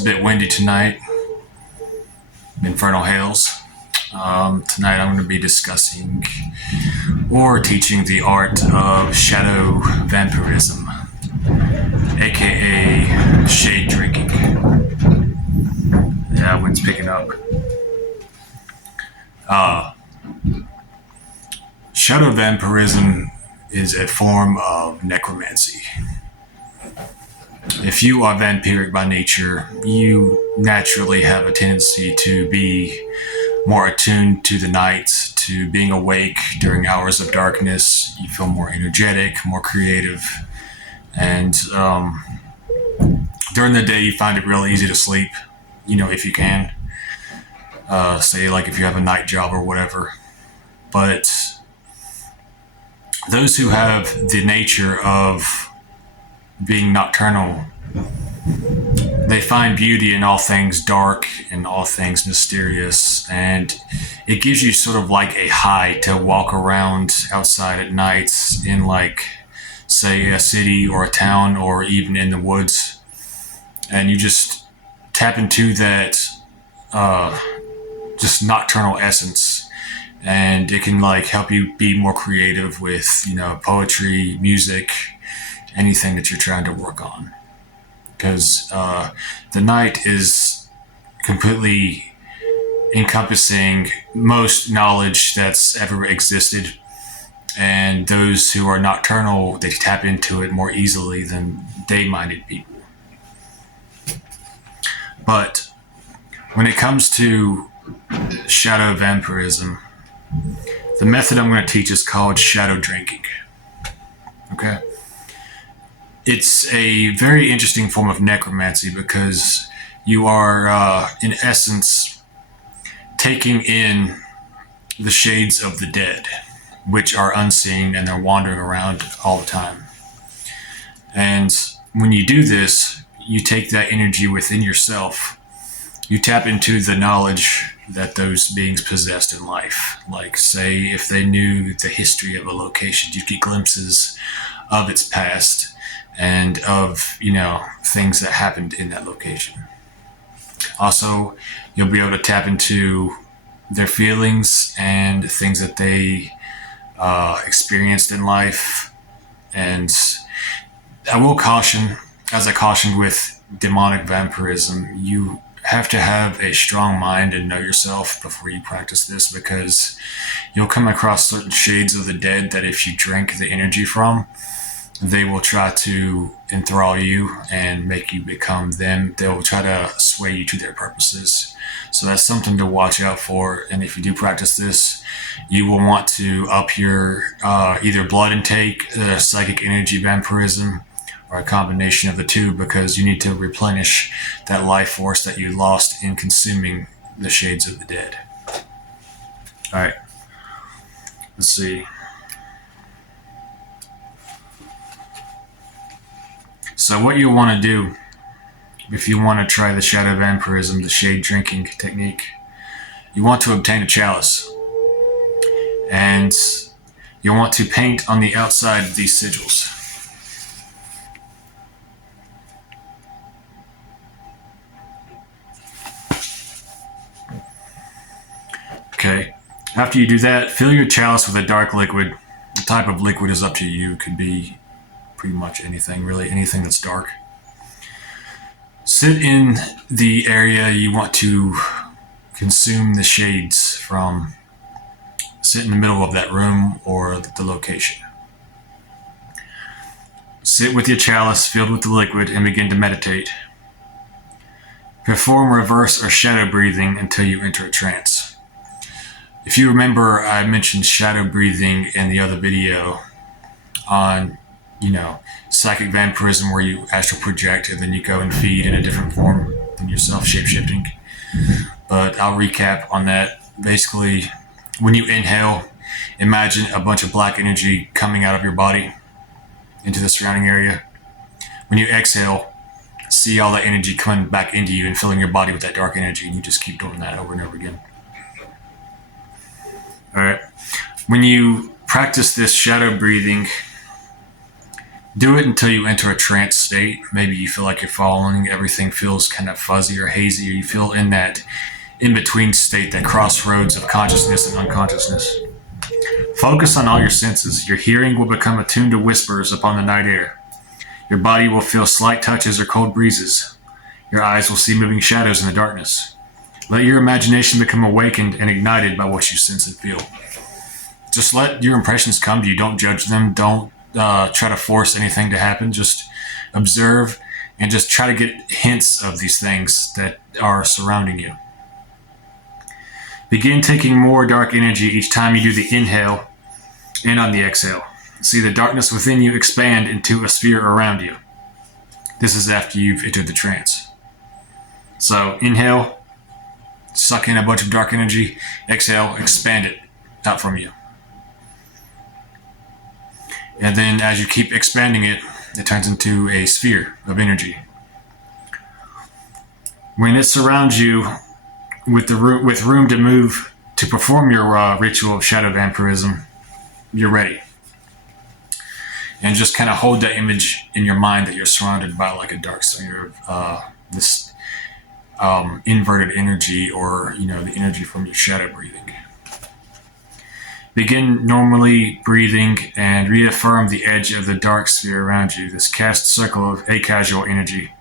It's a bit windy tonight. Infernal Hails. Tonight I'm going to be discussing or teaching the art of Shadow Vampirism, aka shade drinking. Yeah, wind's picking up. Shadow Vampirism is a form of necromancy. If you are vampiric by nature, you naturally have a tendency to be more attuned to the night, to being awake during hours of darkness. You feel more energetic, more creative, and during the day you find it real easy to sleep, if you can. Say like if you have a night job or whatever. But those who have the nature of being nocturnal, they find beauty in all things dark and all things mysterious, and it gives you sort of like a high to walk around outside at nights in, like, say, a city or a town or even in the woods, and you just tap into that just nocturnal essence, and it can like help you be more creative with poetry, music, anything that you're trying to work on, because the night is completely encompassing most knowledge that's ever existed, and those who are nocturnal, they tap into it more easily than day-minded people. But when it comes to shadow vampirism, the method I'm going to teach is called shadow drinking. Okay? It's a very interesting form of necromancy because you are, in essence, taking in the shades of the dead, which are unseen and they're wandering around all the time. And when you do this, you take that energy within yourself. You tap into the knowledge that those beings possessed in life. Like, say, if they knew the history of a location, you get glimpses of its past and of, things that happened in that location. Also, you'll be able to tap into their feelings and things that they experienced in life. And I will caution, as I cautioned with demonic vampirism, you have to have a strong mind and know yourself before you practice this, because you'll come across certain shades of the dead that if you drink the energy from, they will try to enthrall you and make you become them. They'll try to sway you to their purposes. So that's something to watch out for. And if you do practice this, you will want to up your either blood intake, psychic energy vampirism, or a combination of the two, because you need to replenish that life force that you lost in consuming the shades of the dead. All right. Let's see. So what you want to do, if you want to try the shadow vampirism, the shade drinking technique, you want to obtain a chalice. And you want to paint on the outside of these sigils. Okay. After you do that, fill your chalice with a dark liquid. The type of liquid is up to you. It could be pretty much anything, really, anything that's dark. Sit in the area you want to consume the shades from. Sit in the middle of that room or the location. Sit with your chalice filled with the liquid and begin to meditate. Perform reverse or shadow breathing until you enter a trance. If you remember, I mentioned shadow breathing in the other video on psychic vampirism, where you astral project and then you go and feed in a different form than yourself, shape-shifting. But I'll recap on that. Basically, when you inhale, imagine a bunch of black energy coming out of your body into the surrounding area. When you exhale, see all that energy coming back into you and filling your body with that dark energy, and you just keep doing that over and over again. All right. When you practice this shadow breathing, Do it until you enter a trance state. Maybe you feel like you're falling, everything feels kind of fuzzy or hazy, or you feel in that in-between state, that crossroads of consciousness and unconsciousness. Focus on all your senses. Your hearing will become attuned to whispers upon the night air. Your body will feel slight touches or cold breezes. Your eyes will see moving shadows in the darkness. Let your imagination become awakened and ignited by what you sense and feel. Just let your impressions come to you. Don't judge them. Don't try to force anything to happen. Just observe and just try to get hints of these things that are surrounding you. Begin taking more dark energy each time you do the inhale and on the exhale. See the darkness within you expand into a sphere around you. This is after you've entered the trance. So inhale, suck in a bunch of dark energy. Exhale, expand it out from you. And then as you keep expanding it, it turns into a sphere of energy. When it surrounds you with room to move to perform your ritual of shadow vampirism, you're ready. And just kind of hold that image in your mind that you're surrounded by like a dark sphere of this inverted energy, or the energy from your shadow breathing. Begin normally breathing and reaffirm the edge of the dark sphere around you, this cast circle of acasual energy.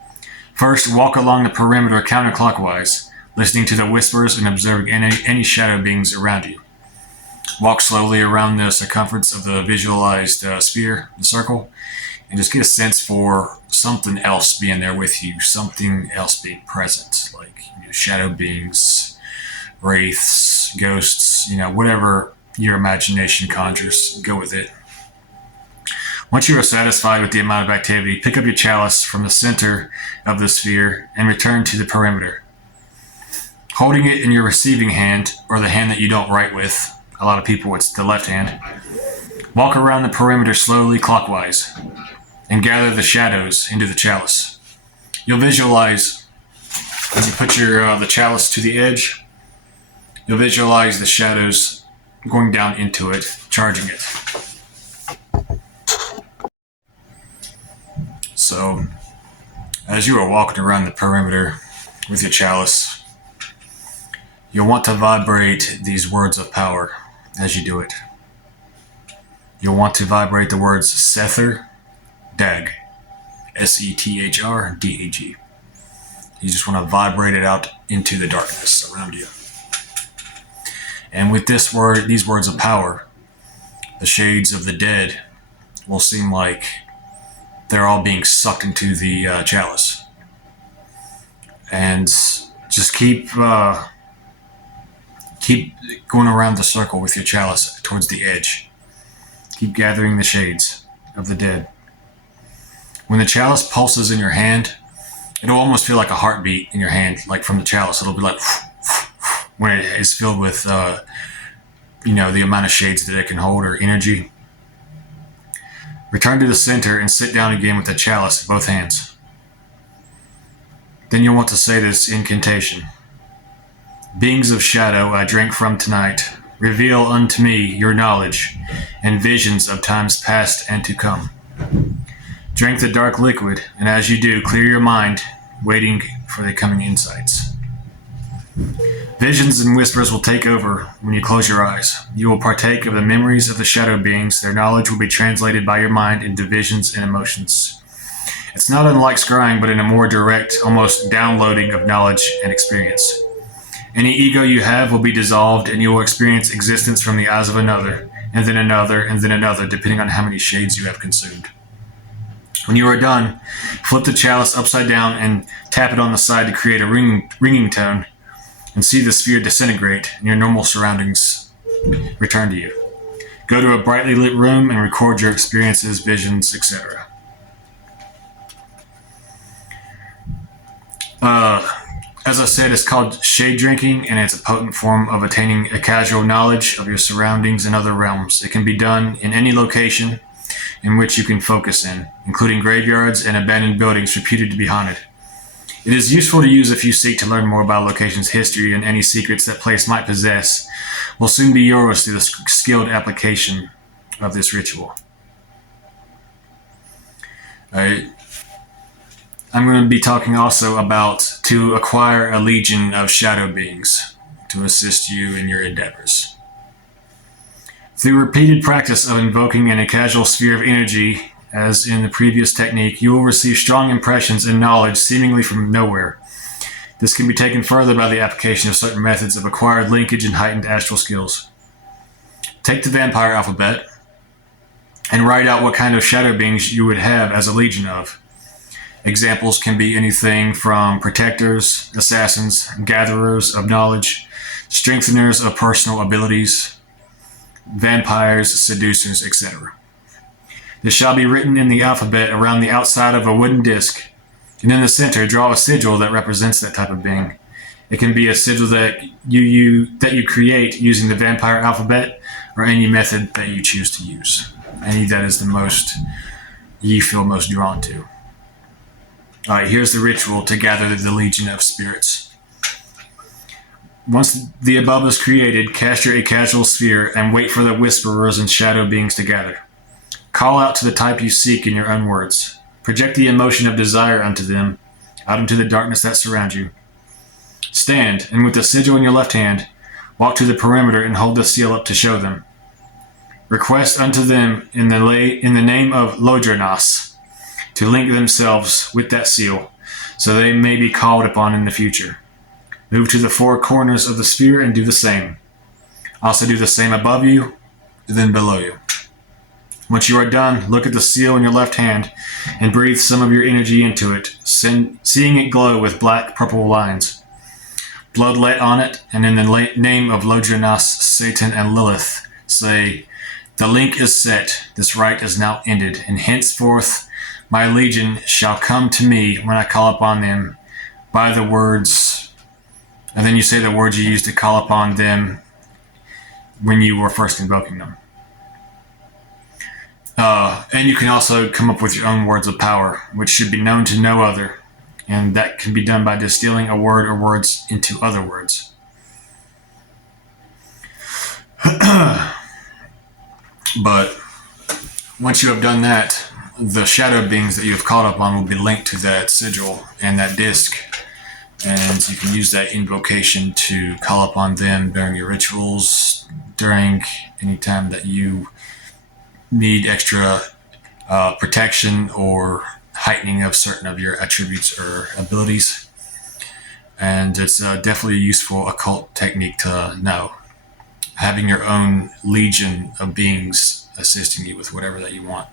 First, walk along the perimeter counterclockwise, listening to the whispers and observing any shadow beings around you. Walk slowly around the circumference of the visualized sphere, the circle, and just get a sense for something else being there with you, something else being present, like shadow beings, wraiths, ghosts, whatever your imagination conjures, go with it. Once you are satisfied with the amount of activity, pick up your chalice from the center of the sphere and return to the perimeter. Holding it in your receiving hand, or the hand that you don't write with, a lot of people it's the left hand, walk around the perimeter slowly clockwise and gather the shadows into the chalice. You'll visualize, when you put the chalice to the edge, you'll visualize the shadows going down into it, charging it. So, as you are walking around the perimeter with your chalice, you'll want to vibrate these words of power as you do it. You'll want to vibrate the words Sether Dag, S-E-T-H-R-D-A-G. You just want to vibrate it out into the darkness around you. And with these words of power, the shades of the dead will seem like they're all being sucked into the chalice. And just keep going around the circle with your chalice towards the edge. Keep gathering the shades of the dead. When the chalice pulses in your hand, it'll almost feel like a heartbeat in your hand, like from the chalice. It'll be like when it is filled with the amount of shades that it can hold, or energy. Return to the center and sit down again with the chalice in both hands. Then you'll want to say this incantation. Beings of shadow I drink from tonight, reveal unto me your knowledge and visions of times past and to come. Drink the dark liquid, and as you do, clear your mind, waiting for the coming insights. Visions and whispers will take over when you close your eyes. You will partake of the memories of the shadow beings. Their knowledge will be translated by your mind into visions and emotions. It's not unlike scrying, but in a more direct, almost downloading of knowledge and experience. Any ego you have will be dissolved, and you will experience existence from the eyes of another, and then another, and then another, depending on how many shades you have consumed. When you are done, flip the chalice upside down and tap it on the side to create a ringing tone, and see the sphere disintegrate and your normal surroundings return to you. Go to a brightly lit room and record your experiences, visions, etc. As I said, it's called shade drinking, and it's a potent form of attaining a casual knowledge of your surroundings and other realms. It can be done in any location in which you can focus in, including graveyards and abandoned buildings reputed to be haunted. It is useful to use if you seek to learn more about a location's history, and any secrets that place might possess will soon be yours through the skilled application of this ritual. Right? I'm going to be talking also about to acquire a legion of shadow beings to assist you in your endeavors. Through repeated practice of invoking an acasual sphere of energy, as in the previous technique, you will receive strong impressions and knowledge seemingly from nowhere. This can be taken further by the application of certain methods of acquired linkage and heightened astral skills. Take the vampire alphabet and write out what kind of shadow beings you would have as a legion of. Examples can be anything from protectors, assassins, gatherers of knowledge, strengtheners of personal abilities, vampires, seducers, etc. This shall be written in the alphabet around the outside of a wooden disc, and in the center draw a sigil that represents that type of being. It can be a sigil that you create using the vampire alphabet or any method that you choose to use. Any that is the most you feel most drawn to. Alright, here's the ritual to gather the legion of spirits. Once the above is created, cast your acasual sphere and wait for the whisperers and shadow beings to gather. Call out to the type you seek in your own words. Project the emotion of desire unto them, out into the darkness that surrounds you. Stand, and with the sigil in your left hand, walk to the perimeter and hold the seal up to show them. Request unto them in the name of Lodrenas to link themselves with that seal, so they may be called upon in the future. Move to the four corners of the sphere and do the same. Also do the same above you, then below you. Once you are done, look at the seal in your left hand and breathe some of your energy into it, seeing it glow with black purple lines. Blood let on it, and in the name of Lodrenas, Satan, and Lilith, say, the link is set, this rite is now ended, and henceforth my legion shall come to me when I call upon them by the words, and then you say the words you used to call upon them when you were first invoking them. And you can also come up with your own words of power, which should be known to no other, and that can be done by distilling a word or words into other words. But once you have done that, the shadow beings that you have called upon will be linked to that sigil and that disc, and you can use that invocation to call upon them during your rituals, during any time that you need extra protection or heightening of certain of your attributes or abilities. And it's definitely a useful occult technique to know. Having your own legion of beings assisting you with whatever that you want.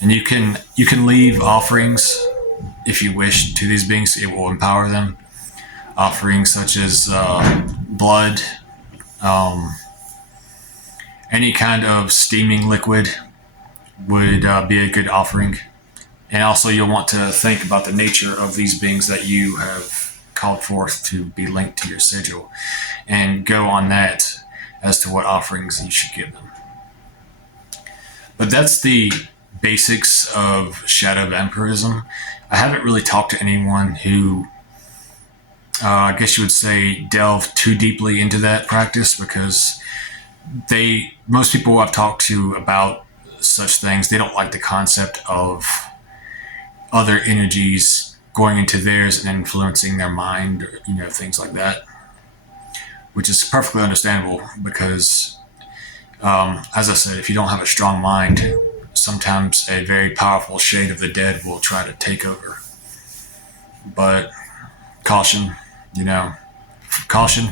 And you can leave offerings if you wish to these beings. It will empower them. Offerings such as blood, any kind of steaming liquid would be a good offering. And also you'll want to think about the nature of these beings that you have called forth to be linked to your sigil, and go on that as to what offerings you should give them. But that's the basics of Shadow Vampirism. I haven't really talked to anyone who, I guess you would say, delved too deeply into that practice, because most people I've talked to about such things, they don't like the concept of other energies going into theirs and influencing their mind, or things like that, which is perfectly understandable, because as I said, if you don't have a strong mind, sometimes a very powerful shade of the dead will try to take over. But caution,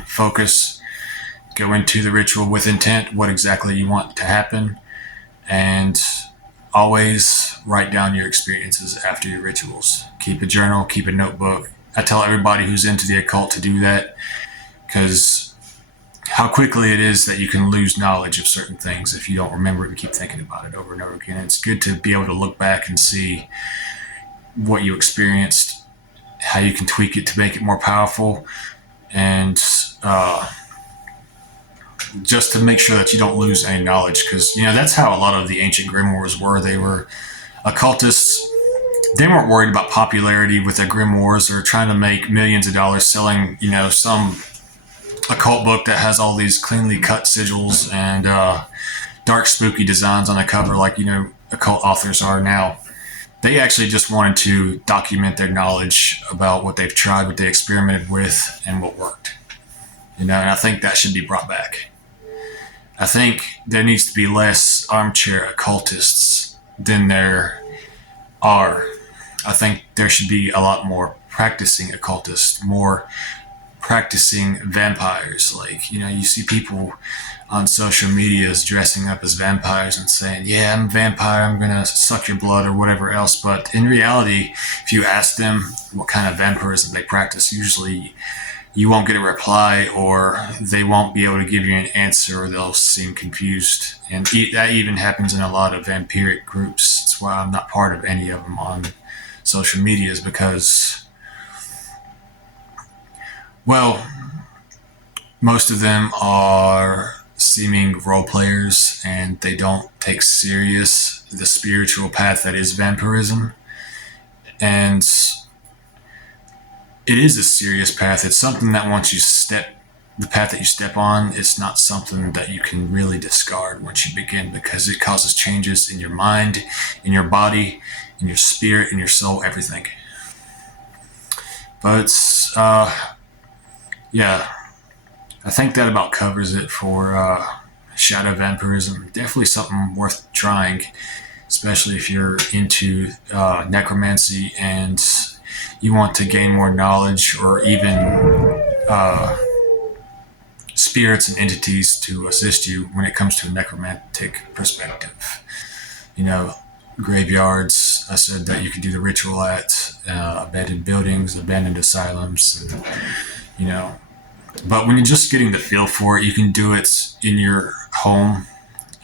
focus, go into the ritual with intent, what exactly you want to happen, and always write down your experiences after your rituals. Keep a journal, keep a notebook. I tell everybody who's into the occult to do that, because how quickly it is that you can lose knowledge of certain things if you don't remember it and keep thinking about it over and over again. It's good to be able to look back and see what you experienced, how you can tweak it to make it more powerful, and just to make sure that you don't lose any knowledge, because that's how a lot of the ancient grimoires were. They were occultists. They weren't worried about popularity with their grimoires or trying to make millions of dollars selling some occult book that has all these cleanly cut sigils and dark spooky designs on the cover, like occult authors are now. They actually just wanted to document their knowledge about what they've tried, what they experimented with, and what worked. And I think that should be brought back. I think there needs to be less armchair occultists than there are. I think there should be a lot more practicing occultists, more practicing vampires. Like, you see people on social media dressing up as vampires and saying, yeah, I'm a vampire, I'm going to suck your blood or whatever else. But in reality, if you ask them what kind of vampirism they practice, usually you won't get a reply, or they won't be able to give you an answer, or they'll seem confused. And that even happens in a lot of vampiric groups. That's why I'm not part of any of them on social media, is because, well, most of them are seeming role players, and they don't take serious the spiritual path that is vampirism. And it is a serious path. It's something that once you the path that you step on, it's not something that you can really discard once you begin, because it causes changes in your mind, in your body, in your spirit, in your soul, everything. But yeah, I think that about covers it for Shadow Vampirism. Definitely something worth trying, especially if you're into necromancy and you want to gain more knowledge, or even spirits and entities to assist you when it comes to a necromantic perspective. Graveyards, I said that you could do the ritual at, abandoned buildings, abandoned asylums, and, but when you're just getting the feel for it, you can do it in your home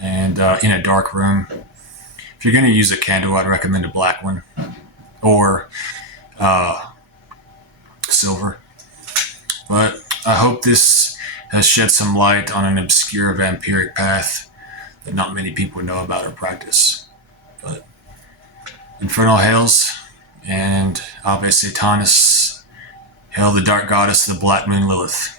and in a dark room. If you're going to use a candle, I'd recommend a black one, or silver. But I hope this has shed some light on an obscure vampiric path that not many people know about or practice. But Infernal Hails and Ave Satanis, hail the dark goddess, the Black Moon Lilith.